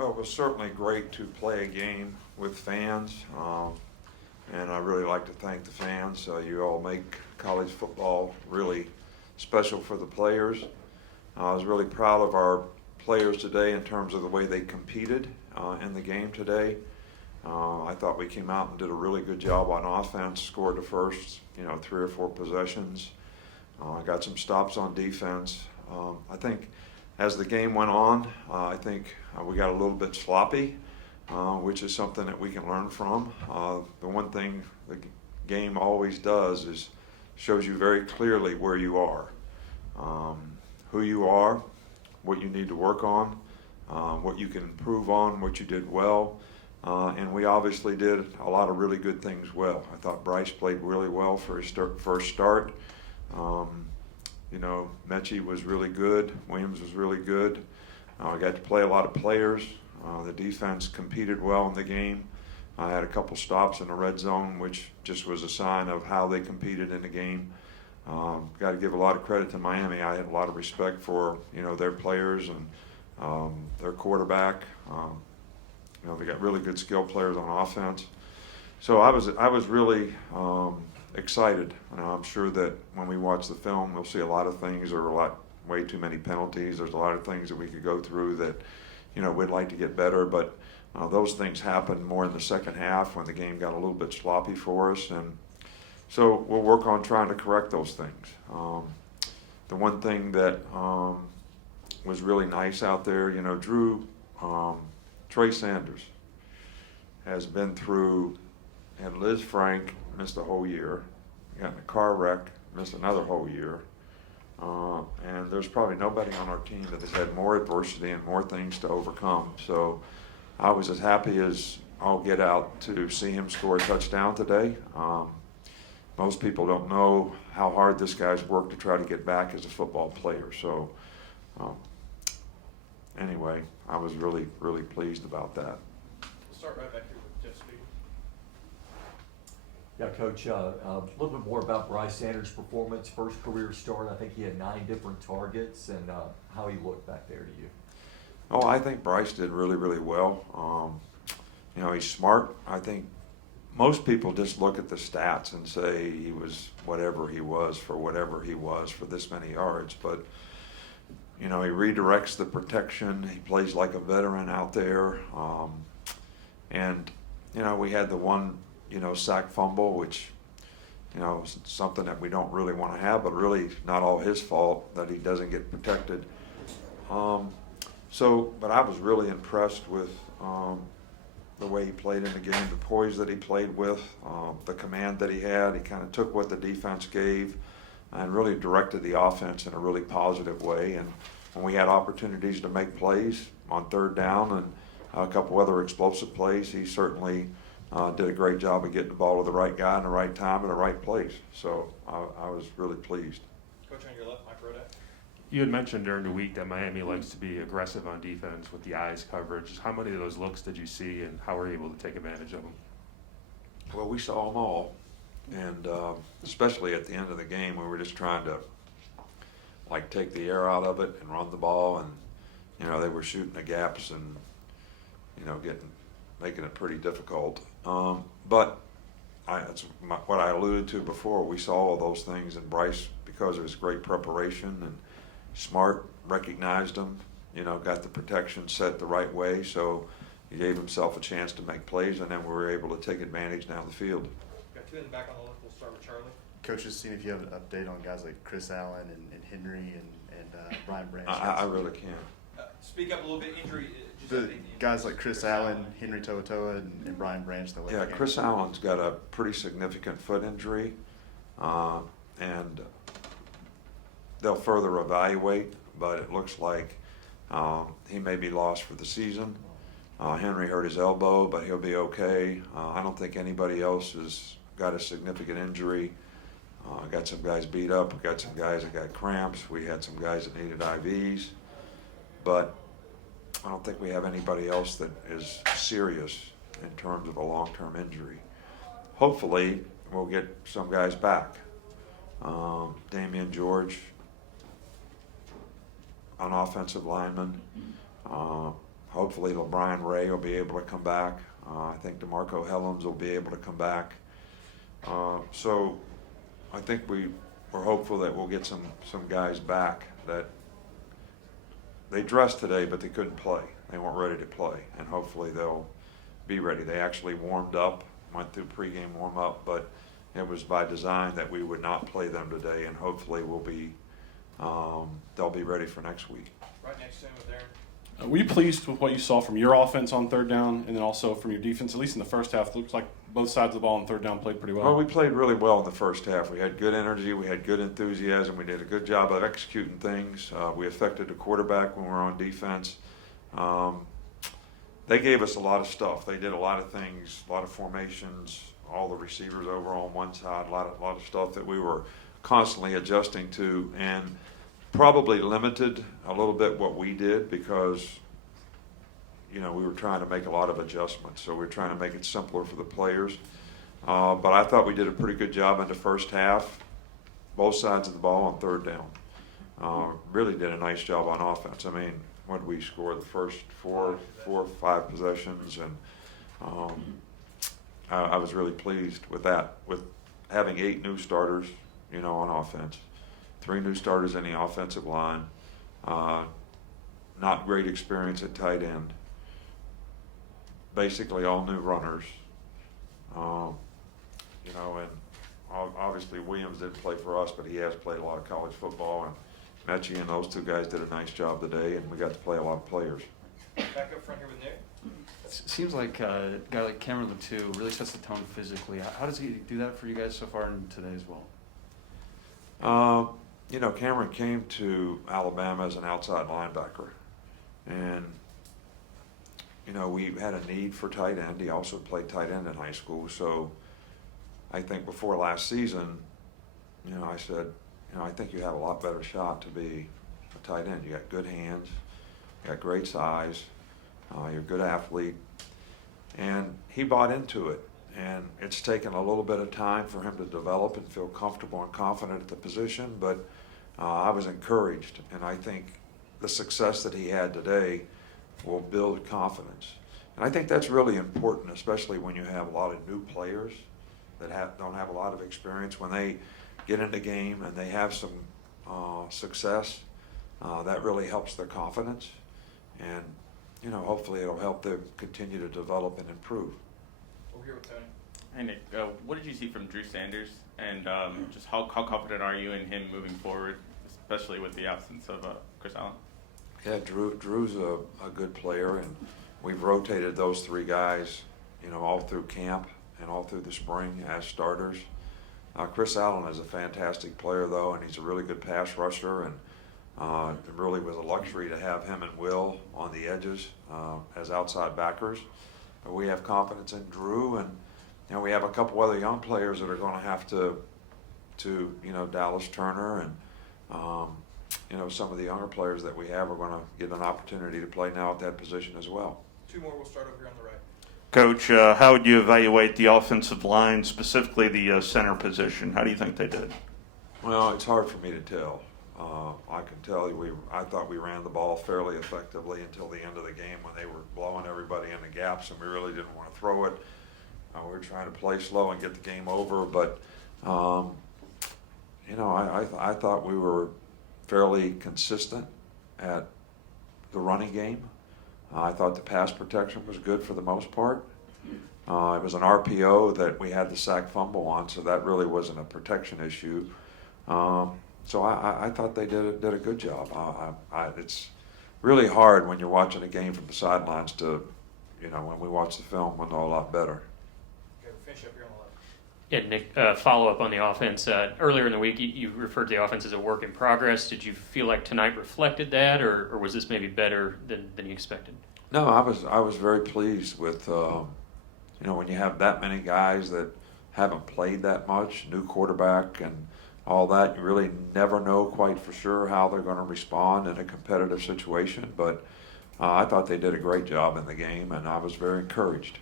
Well, it was certainly great to play a game with fans, and I really like to thank the fans. You all make college football really special for the players. I was really proud of our players today in terms of the way they competed in the game today. I thought we came out and did a really good job on offense, scored the first, 3 or 4 possessions. Got some stops on defense. I think as the game went on, I think we got a little bit sloppy, which is something that we can learn from. The one thing the game always does is shows you very clearly where you are, who you are, what you need to work on, what you can improve on, what you did well. And we obviously did a lot of really good things well. I thought Bryce played really well for his first start. Mechie was really good. Williams was really good. I got to play a lot of players. The defense competed well in the game. I had a couple stops in the red zone, which just was a sign of how they competed in the game. Got to give a lot of credit to Miami. I had a lot of respect for their players and their quarterback. They got really good skill players on offense. So I was really excited. I'm sure that when we watch the film, we'll see a lot of things. There were way too many penalties. There's a lot of things that we could go through that, we'd like to get better. But those things happened more in the second half when the game got a little bit sloppy for us. And so we'll work on trying to correct those things. The one thing that was really nice out there, Bryce Sanders has been through, and Liz Frank missed a whole year, got in a car wreck, missed another whole year, and there's probably nobody on our team that has had more adversity and more things to overcome. So I was as happy as I'll get out to see him score a touchdown today. Most people don't know how hard this guy's worked to try to get back as a football player. So anyway, I was really, really pleased about that. We'll start right back here with Jeff Speed. Yeah, Coach, a little bit more about Bryce Sanders' performance, first career start. I think he had 9 different targets, and how he looked back there to you. Oh, I think Bryce did really, really well. He's smart. I think most people just look at the stats and say he was whatever he was for this many yards. But, he redirects the protection. He plays like a veteran out there. We had the one, sack fumble, which, is something that we don't really want to have, but really not all his fault that he doesn't get protected. But I was really impressed with the way he played in the game, the poise that he played with, the command that he had. He kind of took what the defense gave and really directed the offense in a really positive way. And when we had opportunities to make plays on third down and a couple other explosive plays, he certainly did a great job of getting the ball to the right guy in the right time in the right place. So I was really pleased. Coach, on your left, Mike Rodak. You had mentioned during the week that Miami likes to be aggressive on defense with the eyes coverage. How many of those looks did you see, and how were you able to take advantage of them? Well, we saw them all, and especially at the end of the game, we were just trying to take the air out of it and run the ball, and they were shooting the gaps and making it pretty difficult. But that's what I alluded to before. We saw all those things, and Bryce, because of his great preparation and smart, recognized them, got the protection set the right way, so he gave himself a chance to make plays, and then we were able to take advantage down the field. Got 2 in the back on the left. We'll start with Charlie. Coach, just seeing if you have an update on guys like Chris Allen and Henry and Brian Branch. I really can't. Speak up a little bit. Injury. The guys like Chris Allen, Henry To'oTo'o, and Brian Branch. Yeah, Chris Allen's got a pretty significant foot injury, and they'll further evaluate, but it looks like he may be lost for the season. Henry hurt his elbow, but he'll be okay. I don't think anybody else has got a significant injury. Got some guys beat up. We got some guys that got cramps. We had some guys that needed IVs. But I don't think we have anybody else that is serious in terms of a long-term injury. Hopefully, we'll get some guys back. Damian George, an offensive lineman. hopefully Brian Ray will be able to come back. I think DeMarco Helms will be able to come back. So I think we're hopeful that we'll get some guys back that they dressed today, but they couldn't play. They weren't ready to play, and hopefully they'll be ready. They actually warmed up, went through pregame warm up, but it was by design that we would not play them today, and hopefully they'll be ready for next week. Right next to him with Aaron. Were you pleased with what you saw from your offense on third down, and then also from your defense? At least in the first half, it looks like both sides of the ball on third down played pretty well. Well, we played really well in the first half. We had good energy, we had good enthusiasm, we did a good job of executing things. We affected the quarterback when we were on defense. They gave us a lot of stuff. They did a lot of things, a lot of formations, all the receivers over on one side, a lot of stuff that we were constantly adjusting to, and probably limited a little bit what we did because, we were trying to make a lot of adjustments. So we were trying to make it simpler for the players. But I thought we did a pretty good job in the first half, both sides of the ball on third down. Really did a nice job on offense. I mean, what did we score the first four or five possessions? And I was really pleased with that, with having 8 new starters, on offense. 3 new starters in the offensive line. Not great experience at tight end. Basically all new runners. And obviously Williams didn't play for us, but he has played a lot of college football. And Mechie and those 2 guys did a nice job today, and we got to play a lot of players. Back up front here with Nick. It seems like a guy like Cameron Latou really sets the tone physically. How does he do that for you guys so far in today as well? Cameron came to Alabama as an outside linebacker, and we had a need for tight end. He also played tight end in high school, so I think before last season, I said, I think you have a lot better shot to be a tight end. You got good hands, you got great size, you're a good athlete, and he bought into it. And it's taken a little bit of time for him to develop and feel comfortable and confident at the position, but I was encouraged, and I think the success that he had today will build confidence. And I think that's really important, especially when you have a lot of new players that don't have a lot of experience. When they get in the game and they have some success, that really helps their confidence. And, hopefully it'll help them continue to develop and improve. Over here with Tony. Hey Nick, what did you see from Drew Sanders, and just how confident are you in him moving forward, especially with the absence of Chris Allen? Yeah, Drew's a good player, and we've rotated those 3 guys, all through camp and all through the spring as starters. Chris Allen is a fantastic player, though, and he's a really good pass rusher, and it really was a luxury to have him and Will on the edges as outside backers. But we have confidence in Drew, and we have a couple other young players that are going to have to Dallas Turner and some of the younger players that we have are going to get an opportunity to play now at that position as well. 2 more. We'll start over here on the right. Coach, how would you evaluate the offensive line, specifically the center position? How do you think they did? Well, it's hard for me to tell. I can tell you, I thought we ran the ball fairly effectively until the end of the game when they were blowing everybody in the gaps, and we really didn't want to throw it. We were trying to play slow and get the game over, but I thought we were fairly consistent at the running game. I thought the pass protection was good for the most part. It was an RPO that we had the sack fumble on, so that really wasn't a protection issue. So I thought they did a good job. It's really hard when you're watching a game from the sidelines to, when we watch the film, we'll know a lot better. Okay, we'll finish up here on the left. Yeah, Nick, follow up on the offense. Earlier in the week, you referred to the offense as a work in progress. Did you feel like tonight reflected that, or was this maybe better than you expected? No, I was very pleased with, when you have that many guys that haven't played that much, new quarterback and all that, you really never know quite for sure how they're going to respond in a competitive situation. But I thought they did a great job in the game, and I was very encouraged.